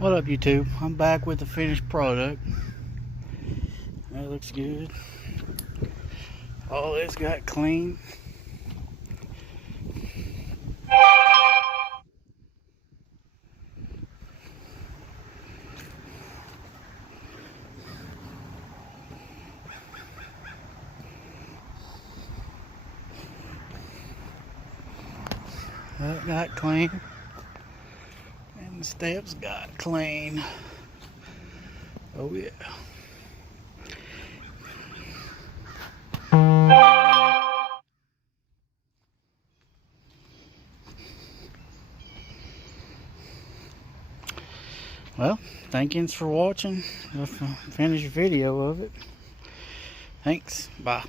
What up, YouTube? I'm back with the finished product. That looks good. All this got clean. That got clean. And the steps got clean. Oh yeah. Well, thank you for watching. I'll finish a video of it. Thanks. Bye.